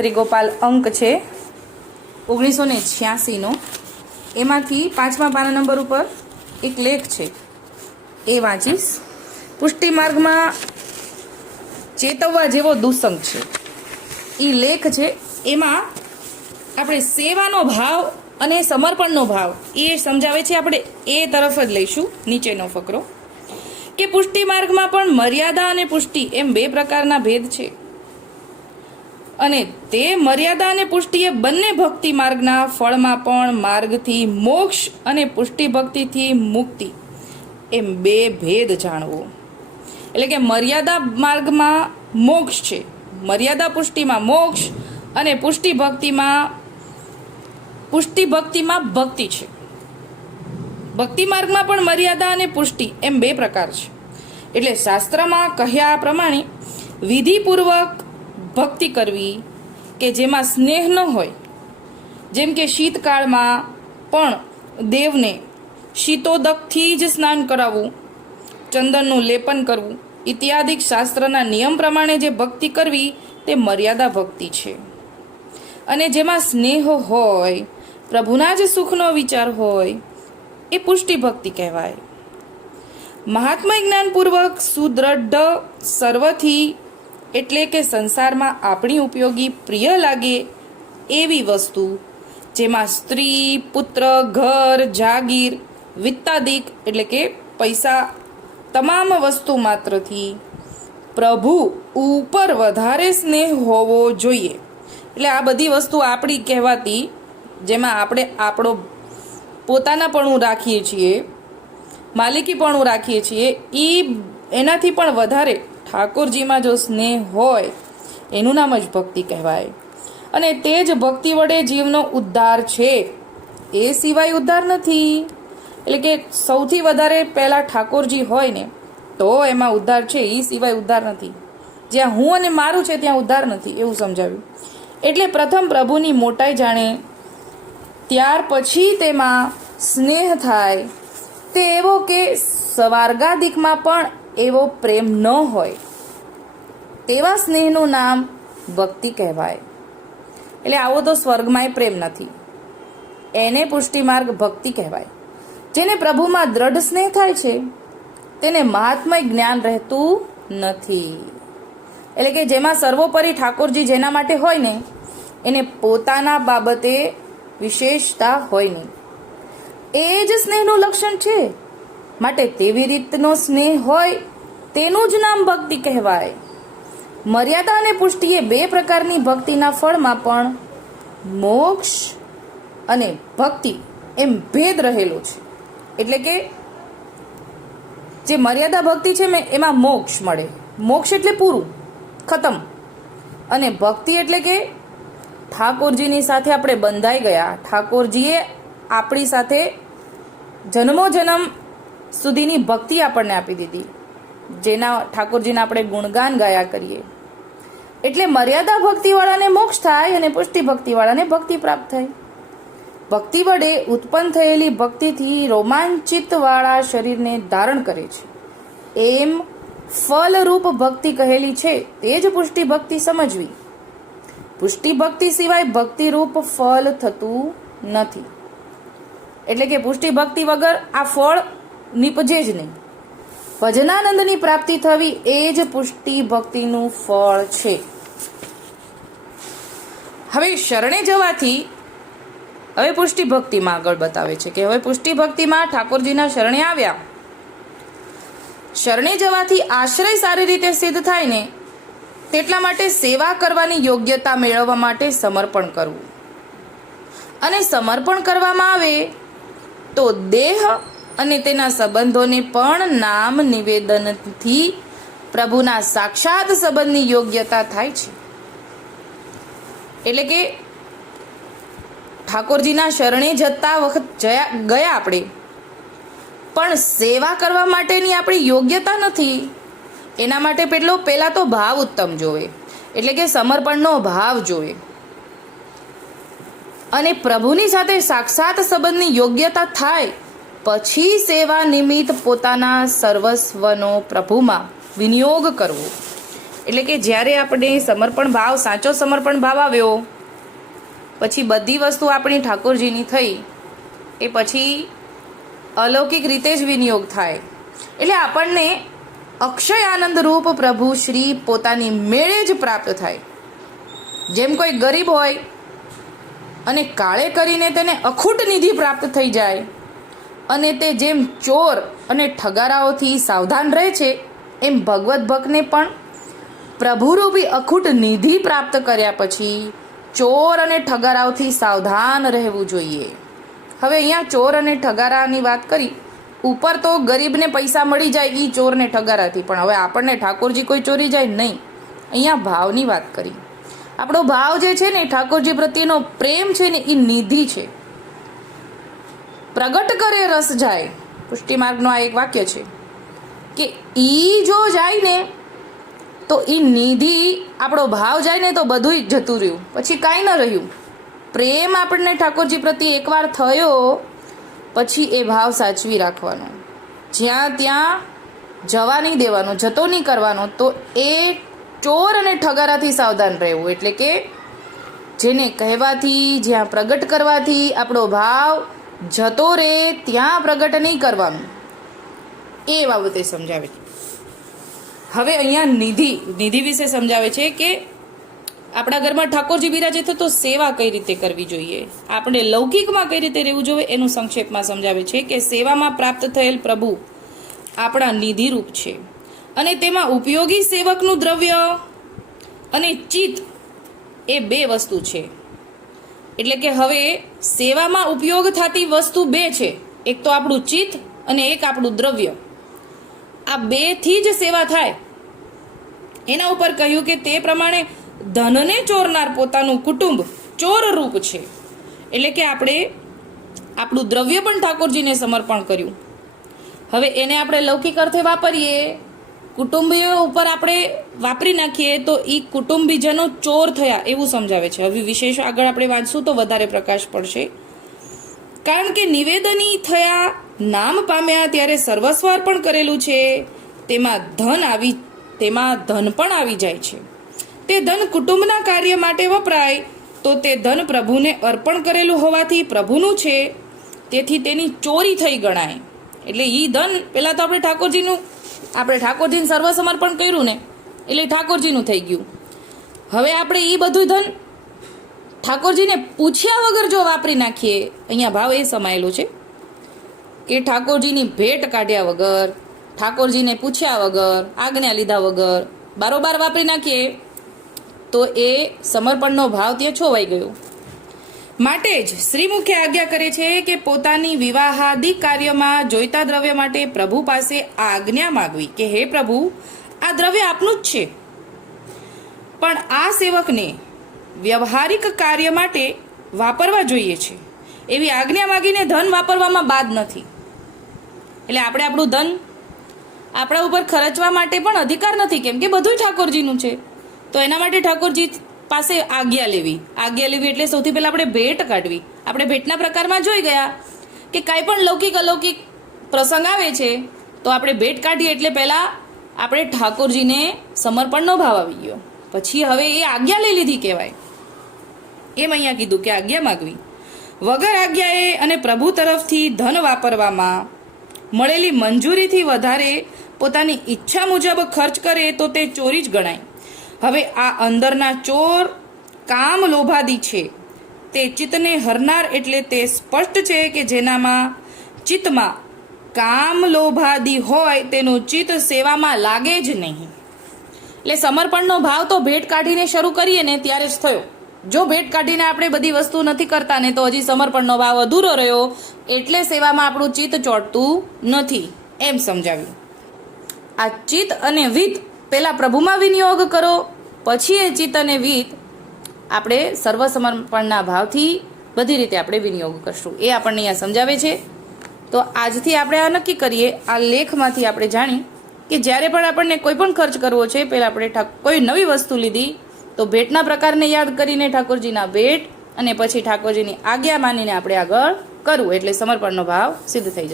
શ્રી ગોપાલ અંક છે, ઓગણીસો ને છ્યાસીનો. એમાંથી પાંચમા પાના નંબર ઉપર એક લેખ છે. એ વાંચીશ. પુષ્ટિ માર્ગમાં ચેતવવા જેવો દુસંગ છે. એ લેખ છે. એમાં આપણે સેવાનો ભાવ અને સમર્પણનો ભાવ એ સમજાવે છે. આપણે એ તરફ જ લઈશું, નીચેનો ફકરો. કે પુષ્ટિ માર્ગમાં પણ મર્યાદા અને પુષ્ટિ એમ બે પ્રકારના ભેદ છે. અને તે મર્યાદા અને પુષ્ટિએ બંને ભક્તિ માર્ગના ફળમાં પણ માર્ગથી મોક્ષ અને પુષ્ટિ ભક્તિથી મુક્તિ. એમ બે ભેદ જાણવો. એટલે કે મર્યાદા માર્ગમાં મોક્ષ છે. મર્યાદા પુષ્ટિમાં મોક્ષ અને પુષ્ટિ ભક્તિમાં પુષ્ટિ ભક્તિમાં ભક્તિ છે. ભક્તિ માર્ગમાં પણ મર્યાદા અને પુષ્ટિ એમ બે પ્રકાર છે. એટલે શાસ્ત્રમાં કહ્યા પ્રમાણે વિધિપૂર્વક ભક્તિ કરવી કે જેમાં સ્નેહ ન હોય. જેમ કે શીતકાળમાં પણ દેવને શીતોદકથી જ સ્નાન કરાવવું, ચંદનનું લેપન કરવું ઇત્યાદિ શાસ્ત્રના નિયમ પ્રમાણે જે ભક્તિ કરવી તે મર્યાદા ભક્તિ છે. અને જેમાં સ્નેહ હોય, પ્રભુના જ સુખનો વિચાર હોય, એ પુષ્ટિ ભક્તિ કહેવાય. મહાત્મા જ્ઞાનપૂર્વક સુદ્રઢ સર્વથી એટલે કે સંસારમાં આપણી ઉપયોગી પ્રિય લાગે એવી વસ્તુ જેમાં સ્ત્રી, પુત્ર, ઘર, જાગીર, વિત્તાદિક એટલે કે પૈસા તમામ વસ્તુ માત્રથી પ્રભુ ઉપર વધારે સ્નેહ હોવો જોઈએ. એટલે આ બધી વસ્તુ આપણી કહેવાતી, જેમાં આપણે આપણો પોતાનાપણું રાખીએ છીએ, માલિકીપણું રાખીએ છીએ એ એનાથી પણ વધારે ઠાકોરજીમાં જો સ્નેહ હોય, એનું નામ જ ભક્તિ કહેવાય. અને તે જ ભક્તિ વડે જીવનો ઉદ્ધાર છે. એ સિવાય ઉદ્ધાર નથી. એટલે કે સૌથી વધારે પહેલાં ઠાકોરજી હોય ને, તો એમાં ઉદ્ધાર છે. એ સિવાય ઉદ્ધાર નથી. જ્યાં હું અને મારું છે, ત્યાં ઉદ્ધાર નથી. એવું સમજાવ્યું. એટલે પ્રથમ પ્રભુની મોટાઈ જાણે, ત્યાર પછી તેમાં સ્નેહ થાય. તે એવો કે સ્વાર્ગાદિકમાં પણ એવો પ્રેમ ન હોય, તેવા સ્નેહનું નામ ભક્તિ કહેવાય. એટલે આવો તો સ્વર્ગમાંય પ્રેમ નથી. એને પુષ્ટિમાર્ગ ભક્તિ કહેવાય. જેને પ્રભુમાં દ્રઢ સ્નેહ થાય છે, તેને મહાત્મય જ્ઞાન રહેતું નથી. એટલે કે જેમાં સર્વોપરી ઠાકોરજી જેના માટે હોય ને, એને પોતાના બાબતે વિશેષતા હોય નહીં. એ જ સ્નેહનું લક્ષણ છે. માટે તેવી રીતનો સ્નેહ હોય તેનું જ નામ ભક્તિ કહેવાય. મર્યાદા અને પુષ્ટિ એ બે પ્રકારની ભક્તિના ફળમાં પણ મોક્ષ અને ભક્તિ એમ ભેદ રહેલો છે. એટલે કે જે મર્યાદા ભક્તિ છે મેં એમાં મોક્ષ મળે. મોક્ષ એટલે પૂરું, ખતમ. અને ભક્તિ એટલે કે ઠાકોરજીની સાથે આપણે બંધાઈ ગયા. ઠાકોરજીએ આપણી સાથે જન્મો જન્મ સુધીની ભક્તિ આપણને આપી દીધી. જેના ઠાકોરજીના આપણે ગુણગાન ગાયા કરીએ. એટલે મર્યાદા ભક્તિવાળાને મોક્ષ થાય અને પુષ્ટિ ભક્તિવાળાને ભક્તિ પ્રાપ્ત થાય. ભક્તિ વડે ઉત્પન્ન થયેલી ભક્તિથી રોમાંચિતવાળા શરીરને ધારણ કરે છે. એમ ફલરૂપ ભક્તિ કહેલી છે તે જ પુષ્ટિ ભક્તિ સમજવી. પુષ્ટિ ભક્તિ સિવાય ભક્તિરૂપ ફલ થતું નથી. એટલે કે પુષ્ટિ ભક્તિ વગર આ ફળ નીપજે જ નહીં. ભજનાનંદની પ્રાપ્તિ થવી એ જ પુષ્ટિ ભક્તિનું ફળ છે. હવે શરણે જવાથી હવે પુષ્ટિ ભક્તિમાં આગળ બતાવે છે કે હવે પુષ્ટિ ભક્તિમાં ઠાકોરજીના શરણે આવ્યા. શરણે જવાથી આશ્રય સારી રીતે સિદ્ધ થાય ને તેટલા માટે સેવા કરવાની યોગ્યતા મેળવવા માટે સમર્પણ કરવું. અને સમર્પણ કરવામાં આવે તો દેહ અને તેના સંબંધોને પણ નામ નિવેદનથી પ્રભુના સાક્ષાત સંબંધની યોગ્યતા થાય છે. એટલે કે ઠાકોરજીના શરણે જતા વખત જયા, ગયા આપણે. પણ સેવા કરવા માટેની આપણી યોગ્યતા નથી. એના માટે પેલો પહેલાં તો ભાવ ઉત્તમ જોવે. એટલે કે સમર્પણનો ભાવ જોવે. અને પ્રભુની સાથે સાક્ષાત સંબંધની યોગ્યતા થાય. પછી સેવા નિમિત્ત પોતાના સર્વસ્વનો પ્રભુમાં વિનિયોગ કરવો. એટલે કે જ્યારે આપણે સમર્પણ ભાવ, સાચો સમર્પણ ભાવ આવ્યો, પછી બધી વસ્તુ આપણી ઠાકોરજીની થઈ, એ પછી અલૌકિક રીતે જ વિનિયોગ થાય. એટલે આપણને અક્ષય આનંદ રૂપ પ્રભુ શ્રી પોતાની મેળે જ પ્રાપ્ત થાય. જેમ કોઈ ગરીબ હોય અને કાળે કરીને તેને અખૂટ નિધિ પ્રાપ્ત થઈ જાય અને તે જેમ ચોર અને ઠગારાઓથી સાવધાન રહે છે, એમ ભગવત ભક્તને પણ પ્રભુરૂપી અખૂટ નિધિ પ્રાપ્ત કર્યા પછી ચોર અને ઠગારાઓથી સાવધાન રહેવું જોઈએ. હવે અહીંયા ચોર અને ઠગારાની વાત કરી, ઉપર તો ગરીબને પૈસા મળી જાય એ ચોરને ઠગારાથી, પણ હવે આપણને ઠાકોરજી કોઈ ચોરી જાય નહીં. અહીંયા ભાવની વાત કરી. આપણો ભાવ જે છે ને ઠાકોરજી પ્રત્યેનો પ્રેમ છે ને એ નિધિ છે. પ્રગટ કરે રસ જાય. પુષ્ટિમાર્ગનું આ એક વાક્ય છે કે ઈ જો જાય ને તો એ નિધિ આપણો ભાવ જાય ને તો બધું જતું રહ્યું. પછી કાંઈ ન રહ્યું. પ્રેમ આપણને ઠાકોરજી પ્રત્યે એકવાર થયો, પછી એ ભાવ સાચવી રાખવાનો. જ્યાં ત્યાં જવા નહીં દેવાનો, જતો નહીં કરવાનો, તો એ ચોર અને ઠગારાથી સાવધાન રહેવું. એટલે કે જેને કહેવાથી, જ્યાં પ્રગટ કરવાથી આપણો ભાવ જતો રહે ત્યાં પ્રગટ નહીં કરવાનું. એ બાબતે સમજાવે. છે હવે અહીંયા નિધિ નિધિ વિશે સમજાવે છે કે આપણા ઘરમાં ઠાકોરજી બિરાજે છે તો સેવા કઈ રીતે કરવી જોઈએ? આપણે લૌકિકમાં કઈ રીતે રહેવું જોઈએ એનું સંક્ષેપમાં સમજાવે છે કે સેવામાં પ્રાપ્ત થયેલ પ્રભુ આપણા નિધિરૂપ છે. અને તેમાં ઉપયોગી સેવકનું દ્રવ્ય અને ચિત્ત એ બે વસ્તુ છે. એટલે કે હવે સેવામાં ઉપયોગ થતી વસ્તુ બે છે. એક તો આપણું ચિત્ત અને એક આપણું દ્રવ્ય. આ બેથી જ સેવા થાય. એના ઉપર કહ્યું કે તે પ્રમાણે ધનને ચોરનાર પોતાનું કુટુંબ ચોર રૂપ છે. એટલે કે આપણે આપણું દ્રવ્ય પણ ઠાકોરજીને સમર્પણ કર્યું. હવે એને આપણે લૌકિક અર્થે વાપરીએ. કુટુંબીઓ ઉપર આપણે વાપરી નાખીએ તો એ કુટુંબીજનો ચોર થયા એવું સમજાવે છે. હવે વિશેષ આગળ આપણે વાંચશું તો વધારે પ્રકાશ પડશે. કારણ કે નિવેદની થયા, નામ પામ્યા ત્યારે સર્વસ્વ અર્પણ કરેલું છે, તેમાં ધન આવી, તેમાં ધન પણ આવી જાય છે. તે ધન કુટુંબના કાર્ય માટે વપરાય, તો તે ધન પ્રભુને અર્પણ કરેલું હોવાથી પ્રભુનું છે, તેથી તેની ચોરી થઈ ગણાય. એટલે એ ધન પહેલાં તો આપણે ઠાકોરજીનું આપણે ઠાકોરજીને સર્વસમર્પણ કર્યું ને, એટલે ઠાકોરજીનું થઈ ગયું. હવે આપણે એ બધું ધન ઠાકોરજીને પૂછ્યા વગર જો વાપરી નાખીએ, અહીંયા ભાવ એ સમાયેલો છે કે ઠાકોરજીની ભેટ કાઢ્યા વગર, ઠાકોરજીને પૂછ્યા વગર, આજ્ઞા લીધા વગર, બારોબાર વાપરી નાખીએ, તો એ સમર્પણનો ભાવ ત્યાં છોવાઈ ગયો. માટે જ શ્રી મુખે આજ્ઞા કરે છે કે પોતાની વિવાહાદિક કાર્યમાં જોઈતા દ્રવ્ય માટે પ્રભુ પાસે આજ્ઞા માગવી કે, હે પ્રભુ, આ દ્રવ્ય આપનું જ છે. પણ આ સેવકને વ્યવહારિક કાર્ય માટે વાપરવા જોઈએ છે. એવી આજ્ઞા માગીને ધન વાપરવામાં બાદ નથી. એટલે આપણે આપણું ધન આપણા ઉપર ખર્ચવા માટે પણ અધિકાર નથી. કેમ કે બધું ઠાકોરજીનું છે. તો એના માટે ઠાકોરજી પાસે આજ્ઞા લેવી. આજ્ઞા લેવી એટલે સૌથી પહેલાં આપણે ભેટ કાઢવી. આપણે ભેટના પ્રકારમાં જોઈ ગયા કે કાંઈ પણ લૌકિક અલૌકિક પ્રસંગ આવે છે, તો આપણે ભેટ કાઢીએ એટલે પહેલાં આપણે ઠાકોરજીને સમર્પણનો ભાવ આવી ગયો. પછી હવે એ આજ્ઞા લઈ લીધી કહેવાય. એમ અહીંયા કીધું કે આજ્ઞા માગવી. વગર આજ્ઞાએ અને પ્રભુ તરફથી ધન વાપરવામાં મળેલી મંજૂરીથી વધારે પોતાની ઈચ્છા મુજબ ખર્ચ કરે તો તે ચોરી જ ગણાય. હવે આ અંદરના ચોર કામ લોભાદી છે. તે ચિત્તને હરનાર એટલે તે સ્પષ્ટ છે કે જેનામાં ચિત્તમાં કામ લોભાદી હોય તેનું ચિત્ત સેવામાં લાગે જ નહીં. એટલે સમર્પણનો ભાવ તો ભેટ કાઢીને શરૂ કરીએ ને ત્યારે જ થયો. જો ભેટ કાઢીને આપણે બધી વસ્તુ નથી કરતા ને તો હજી સમર્પણનો ભાવ અધૂરો રહ્યો, એટલે સેવામાં આપણું ચિત્ત ચોટતું નથી. એમ સમજાવ્યું. આ ચિત્ત અને વિત પહેલા પ્રભુમાં વિનિયોગ કરો, પછી એ ચિત્ત અને વિત આપણે સર્વ સમર્પણના ભાવથી બધી રીતે આપણે વિનિયોગ કરશું. એ આપણને અહીંયા સમજાવે છે. તો આજથી આપણે આ નક્કી કરીએ, આ લેખમાંથી આપણે જાણી કે જ્યારે પણ આપણને કોઈ પણ ખર્ચ કરવો છે, પહેલાં આપણે કોઈ નવી વસ્તુ લીધી, તો ભેટના પ્રકારને યાદ કરીને ઠાકોરજીના ભેટ અને પછી ઠાકોરજીની આજ્ઞા માનીને આપણે આગળ કરવું. એટલે સમર્પણનો ભાવ સિદ્ધ થઈ જાય